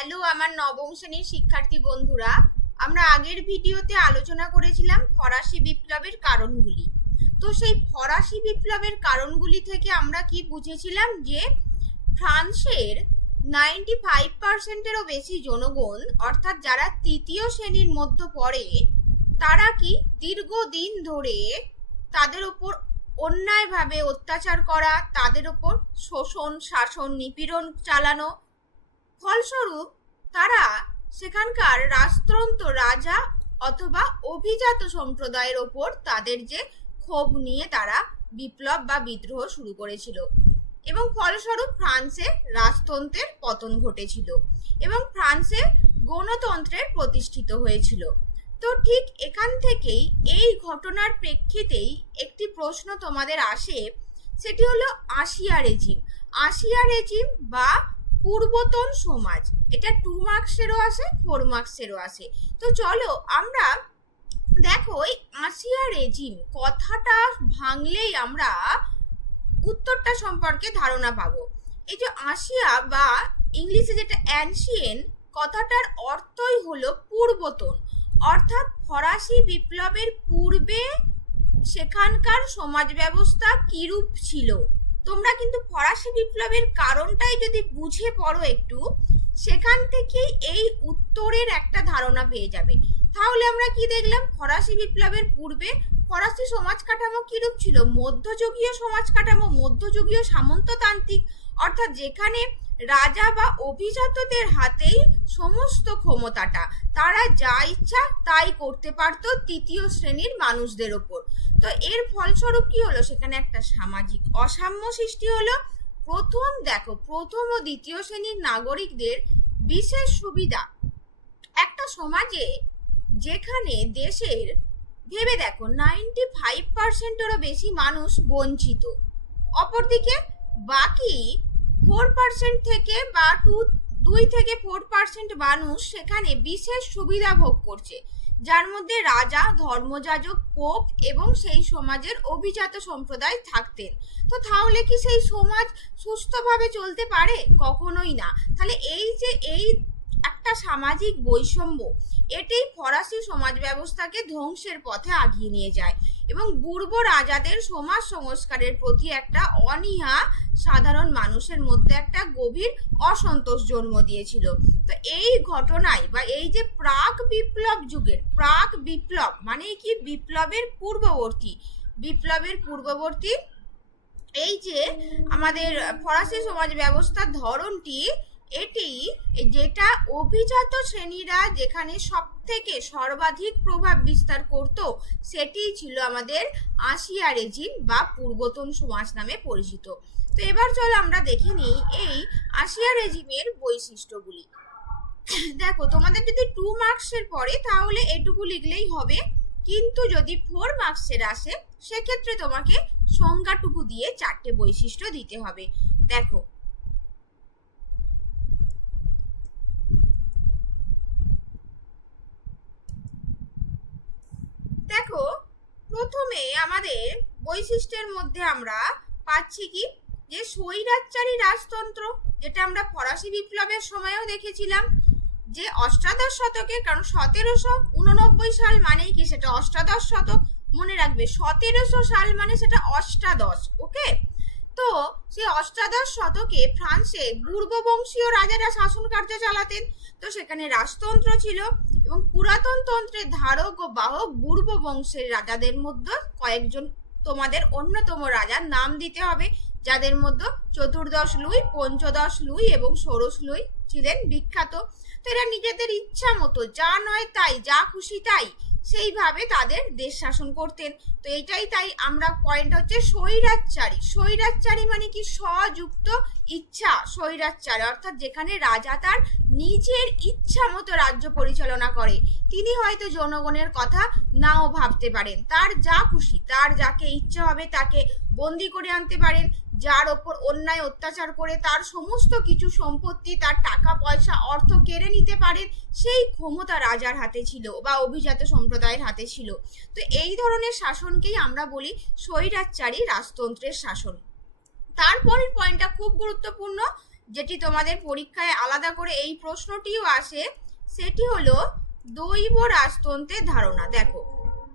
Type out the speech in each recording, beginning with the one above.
Hello আমার নবম শ্রেণীর শিক্ষার্থী বন্ধুরা, আমরা আগের ভিডিওতে আলোচনা করেছিলাম ফরাসি বিপ্লবের কারণগুলি। তো সেই ফরাসি বিপ্লবের কারণগুলি থেকে আমরা কি বুঝেছিলাম যে ফ্রান্সের 95%-এরও বেশি জনগণ, অর্থাৎ যারা তৃতীয় শ্রেণীর মধ্যে পড়ে, তারা কি দীর্ঘদিন ধরে তাদের ওপর অন্যায়ভাবে অত্যাচার করা, তাদের ওপর শোষণ, শাসন, নিপীড়ন চালানো। ফলস্বরূপ তারা সেখানকার রাষ্ট্রন্ত রাজা অথবা অভিজাত সম্প্রদায়ের ওপর তাদের যে ক্ষোভ নিয়ে তারা বিপ্লব বা বিদ্রোহ শুরু করেছিল, এবং ফলস্বরূপ ফ্রান্সে রাজতন্ত্রের পতন ঘটেছিল এবং ফ্রান্সে গণতন্ত্রের প্রতিষ্ঠিত হয়েছিল। তো ঠিক এখান থেকেই এই ঘটনার প্রেক্ষিতেই একটি প্রশ্ন তোমাদের আসে, সেটি হলো আশিয়া রেজিম। আশিয়া রেজিম বা পূর্বতন সমাজ, এটা 2 মার্কসেরও আসে, 4 মার্কসেরও আসে। তো চলো আমরা দেখো এই আশিয়া রেজিম কথাটা ভাঙলেই আমরা উত্তরটা সম্পর্কে ধারণা পাবো। এই যে আশিয়া বা ইংলিশে যেটা অ্যানশিয়েন্ট, কথাটার অর্থই হলো পূর্বতন, অর্থাৎ ফরাসি বিপ্লবের পূর্বে সেখানকার সমাজ ব্যবস্থা কিরূপ ছিল। তোমরা কিন্তু ফরাসি বিপ্লবের কারণটাই যদি বুঝে পড়ো একটু, সেখান থেকেই এই উত্তরের একটা ধারণা পেয়ে যাবে। তাহলে আমরা কি দেখলাম, ফরাসি বিপ্লবের পূর্বে ফরাসি সমাজ কাঠামো কিরূপ ছিল? মধ্যযুগীয় সমাজ কাঠামো, মধ্যযুগীয় সামন্ততান্ত্রিক, অর্থাৎ যেখানে রাজা বা অভিজাতদের হাতেই সমস্ত ক্ষমতাটা, তারা যা ইচ্ছা তাই করতে পারতো তৃতীয় শ্রেণীর মানুষদের ওপর। তো এর ফলস্বরূপ কি হলো, সেখানে একটা সামাজিক অসাম্য সৃষ্টি হলো। প্রথম ও দ্বিতীয় শ্রেণীর নাগরিকদের বিশেষ সুবিধা একটা সমাজে, যেখানে দেশের ভেবে দেখো 95%-এরও বেশি মানুষ বঞ্চিত, অপরদিকে বাকি 4% থেকে বা 2-4% মানুষ সেখানে বিশেষ সুবিধা ভোগ করছে, যার মধ্যে রাজা, ধর্মযাজক, পোপ এবং সেই সমাজের অভিজাত সম্প্রদায় থাকতেন। তো তাহলে কি সেই সমাজ সুস্থভাবে চলতে পারে? কখনোই না। তাহলে এই যে এই একটা সামাজিক বৈষম্য, এটাই ফরাসি সমাজ ব্যবস্থাকে ধ্বংসের পথে আগিয়ে নিয়ে যায় এবং পূর্ব রাজাদের সমাজ সংস্কারের প্রতি একটা অনীহা সাধারণ মানুষের মধ্যে একটা গভীর অসন্তোষ জন্ম দিয়েছিল। তো এই ঘটনায় বা এই যে প্রাক বিপ্লব যুগের, প্রাক বিপ্লব মানে কি, বিপ্লবের পূর্ববর্তী এই যে আমাদের ফরাসি সমাজ ব্যবস্থার ধরনটি, এটি যেটা অভিজাত শ্রেণীরা যেখানে সর্বাধিক প্রভাব বিস্তার করত, সেটি ছিল আমাদের আশিয়া রেজিম বা পূর্বতন সমাজ নামে পরিচিত। তো এবার চলো আমরা দেখে নিই এই আশিয়া রেজিমের বৈশিষ্ট্যগুলি। দেখো তোমাদের যদি 2 মার্কসের পড়ে তাহলে এটুকু লিখলেই হবে, কিন্তু যদি 4 মার্কসের আসে সেক্ষেত্রে তোমাকে সংজ্ঞাটুকু দিয়ে 4টে বৈশিষ্ট্য দিতে হবে। দেখো প্রথমে আমাদের বৈশিষ্ট্যের মধ্যে আমরা পাচ্ছি কি, যে স্বৈরাচারী রাজতন্ত্র, যেটা আমরা ফরাসি বিপ্লবের সময়ও দেখেছিলাম, যে অষ্টাদশ শতকে, কারণ 1789 সাল মানেই কি, সেটা অষ্টাদশ শতক, মনে রাখবে 1700 সাল মানে সেটা অষ্টাদশ। ওকে, তো সেই অষ্টাদশ শতকে ফ্রান্সে বুর্ববংশীয় রাজারা শাসন কার্য চালাতেন। তো সেখানে রাজতন্ত্র ছিল এবং পুরাতন তন্ত্রের ধারক ও বাহক বুর্ব বংশের রাজাদের মধ্যে কয়েকজন তোমাদের অন্যতম রাজার নাম দিতে হবে, যাদের মধ্যে চতুর্দশ লুই, পঞ্চদশ লুই এবং ষোড়শ লুই ছিলেন বিখ্যাত। তো এরা নিজেদের ইচ্ছা মতো যা নয় তাই, যা খুশি তাই সেইভাবে তাদের দেশ শাসন করতেন। তো এইটাই তাই আমরা পয়েন্ট হচ্ছে স্বৈরাচারী। স্বৈরাচারী মানে কি, স্বযুক্ত ইচ্ছা স্বৈরাচারী, অর্থাৎ যেখানে রাজা তার নিজের ইচ্ছা মতো রাজ্য পরিচালনা করে। তিনি হয়তো জনগণের কথা নাও ভাবতে পারেন, তার যা খুশি, তার যাকে ইচ্ছা হবে তাকে বন্দি করে আনতে পারেন, যার ওপর অন্যায় অত্যাচার করে তার সমস্ত কিছু সম্পত্তি, তার টাকা পয়সা, অর্থ কেড়ে নিতে পারেন, সেই ক্ষমতা রাজার হাতে ছিল বা অভিজাত সম্প্রদায়ের হাতে ছিল। তো এই ধরনের শাসনকেই আমরা বলি স্বৈরাচারী রাজতন্ত্রের শাসন। তারপরের পয়েন্টটা খুব গুরুত্বপূর্ণ, যেটি তোমাদের পরীক্ষায় আলাদা করে এই প্রশ্নটিও আসে, সেটি হলো দৈব রাজতন্ত্রের ধারণা। দেখো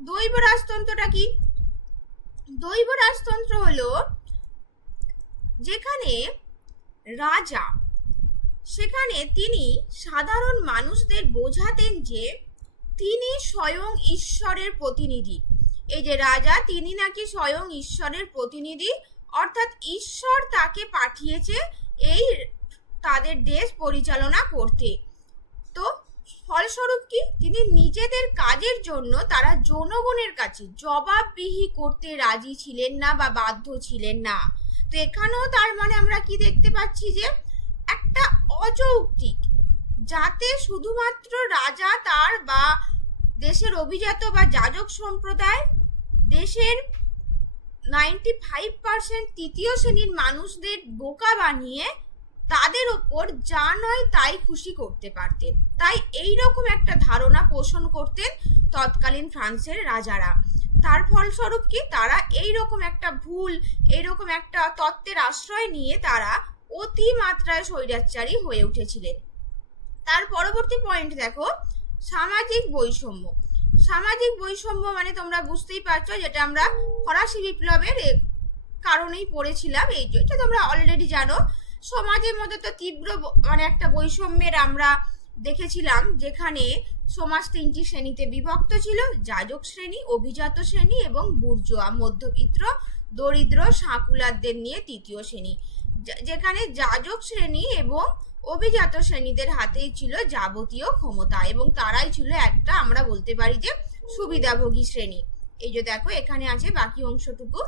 দৈব রাজতন্ত্রটা কি? দৈব রাজতন্ত্র হলো যেখানে রাজা, সেখানে তিনি সাধারণ মানুষদের বোঝাতেন যে তিনি স্বয়ং ঈশ্বরের প্রতিনিধি। এই যে রাজা, তিনি নাকি স্বয়ং ঈশ্বরের প্রতিনিধি, অর্থাৎ ঈশ্বর তাকে পাঠিয়েছে এই তাদের দেশ পরিচালনা করতে। তো ফলস্বরূপ কি, তিনি নিজেদের কাজের জন্য তারা জনগণের কাছে জবাবদিহি করতে রাজি ছিলেন না বা বাধ্য ছিলেন না। তো এখানেও তার মানে আমরা কি দেখতে পাচ্ছি, যে একটা অযৌক্তিক, যাতে শুধুমাত্র রাজা তার বা দেশের অভিজাত বা যাজক সম্প্রদায় দেশের 95% তৃতীয় শ্রেণীর মানুষদের বোকা বানিয়ে তাদের ওপর যা নয় তাই খুশি করতে পারতেন। তাই এইরকম একটা ধারণা পোষণ করতেন তৎকালীন ফ্রান্সের রাজারা। তার ফলস্বরূপ কি, তারা এইরকম একটা ভুল, এইরকম একটা তত্ত্বের আশ্রয় নিয়ে তারা অতিমাত্রায় স্বৈরাচারী হয়ে উঠেছিলেন। তার পরবর্তী পয়েন্ট দেখো, সামাজিক বৈষম্য। সামাজিক বৈষম্য মানে তোমরা বুঝতেই পারছো, যেটা আমরা ফরাসি বিপ্লবের কারণেই পড়েছিলাম। এইটা তোমরা অলরেডি জানো। সমাজের মধ্যে তো তীব্র মানে একটা বৈষম্যের আমরা দেখেছিলাম, যেখানে সমাজ 3টি শ্রেণীতে বিভক্ত ছিল: যাজক শ্রেণী, অভিজাত শ্রেণী এবং বুর্জোয়া, মধ্যবিত্ত দরিদ্র সাকুলারদের নিয়ে তৃতীয় শ্রেণী। যেখানে যাজক শ্রেণী এবং অভিজাত শ্রেণীদের হাতেই ছিল যাবতীয় ক্ষমতা, এবং তারাই ছিল একটা, আমরা বলতে পারি যে, সুবিধাভোগী শ্রেণী। এই যে দেখো এখানে আছে বাকি অংশটুকু।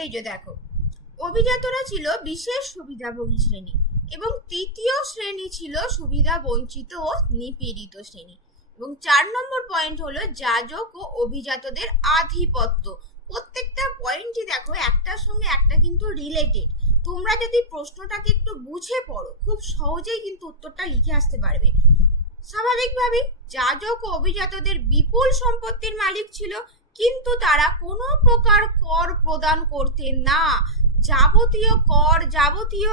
এই যে দেখো, অভিজাতরা ছিল বিশেষ সুবিধাভোগী শ্রেণী এবং তৃতীয় শ্রেণী ছিল সুবিধা বঞ্চিত ও নিপীড়িত শ্রেণী। এবং 4 নম্বর পয়েন্ট হলো যাজক ও অভিজাতদের আধিপত্য। প্রত্যেকটা পয়েন্টই দেখো একটার সঙ্গে একটা কিন্তু রিলেটেড। তোমরা যদি প্রশ্নটাকে একটু বুঝে পড়ো, খুব সহজেই কিন্তু উত্তরটা লিখে আসতে পারবে। স্বাভাবিকভাবেই যাজক ও অভিজাতদের বিপুল সম্পত্তির মালিক ছিল, কিন্তু তারা কোনো প্রকার কর প্রদান করতেন না। যাবতীয় কর, যাবতীয়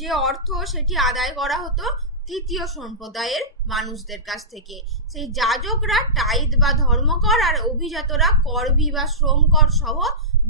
যে অর্থ, সেটি আদায় করা হতো তৃতীয় সম্প্রদায়ের মানুষদের কাছ থেকে। সেই যাজকরা টাইদ বা ধর্মকর, আর অভিজাতরা করবি বা শ্রম কর সহ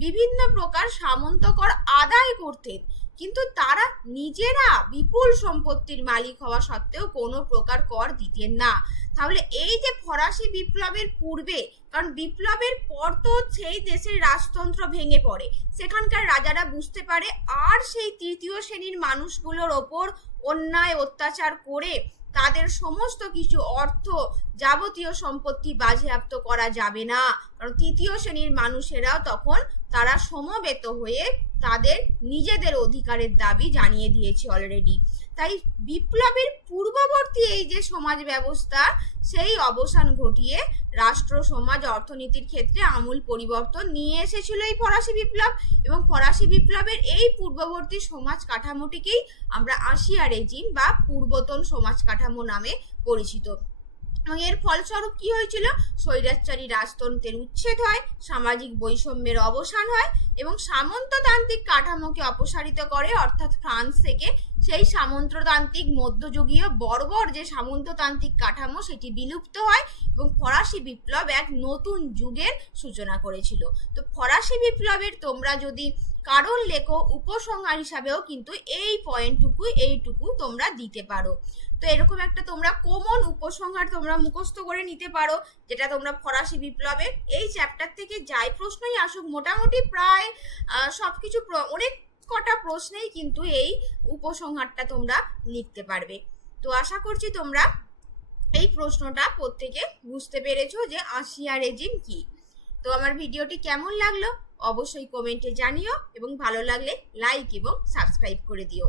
বিভিন্ন প্রকার সামন্ত কর আদায় করতেন, কিন্তু তারা নিজেরা বিপুল সম্পত্তির মালিক হওয়া সত্ত্বেও কোনো প্রকার কর দিতেন না। তাহলে এই যে ফরাসি বিপ্লবের পূর্বে, কারণ বিপ্লবের পর তো সেই দেশের রাজতন্ত্র ভেঙে পড়ে, সেখানকার রাজারা বুঝতে পারে আর সেই তৃতীয় শ্রেণীর মানুষগুলোর ওপর অন্যায় অত্যাচার করে তাদের সমস্ত কিছু অর্থ, যাবতীয় সম্পত্তি বাজেয়াপ্ত করা যাবে না। কারণ তৃতীয় শ্রেণীর মানুষেরাও তখন তারা সমবেত হয়ে তাদের নিজেদের অধিকারের দাবি জানিয়ে দিয়েছে অলরেডি। তাই বিপ্লবের পূর্ববর্তী এই যে সমাজ ব্যবস্থা, সেই অবসান ঘটিয়ে রাষ্ট্র, সমাজ, অর্থনীতির ক্ষেত্রে আমূল পরিবর্তন নিয়ে এসেছিল এই ফরাসি বিপ্লব। এবং ফরাসি বিপ্লবের এই পূর্ববর্তী সমাজ কাঠামোটিকেই আমরা আশিয়া রেজিম বা পূর্বতন সমাজ কাঠামো নামে পরিচিত। এবং এর ফলস্বরূপ কি হয়েছিল? স্বৈরাচারী রাজতন্ত্রের উচ্ছেদ হয়, সামাজিক বৈষম্যের অবসান হয় এবং সামন্ততান্ত্রিক কাঠামোকে অপসারিত করে, অর্থাৎ ফ্রান্স থেকে সেই সামন্ততান্ত্রিক মধ্যযুগীয় বর্বর যে সামন্ততান্ত্রিক কাঠামো, সেটি বিলুপ্ত হয় এবং ফরাসি বিপ্লব এক নতুন যুগের সূচনা করেছিল। তো ফরাসি বিপ্লবের তোমরা যদি কারণ লেখো, উপসংহার হিসাবেও কিন্তু এই পয়েন্টটুকু, এইটুকু তোমরা দিতে পারো। তো এরকম একটা তোমরা কমন উপসংহার তোমরা মুখস্থ করে নিতে পারো, যেটা তোমরা ফরাসি বিপ্লবের এই চ্যাপ্টার থেকে যাই প্রশ্নই আসুক, মোটামুটি প্রায় সবকিছু অনেক কটা প্রশ্নেই কিন্তু এই উপসংহারটা তোমরা লিখতে পারবে। তো আশা করছি তোমরা এই প্রশ্নটা প্রত্যেকে বুঝতে পেরেছো যে আশিয়া রেজিম কি। তো আমার ভিডিওটি কেমন লাগলো অবশ্যই কমেন্টে জানিও, এবং ভালো লাগলে লাইক এবং সাবস্ক্রাইব করে দিও।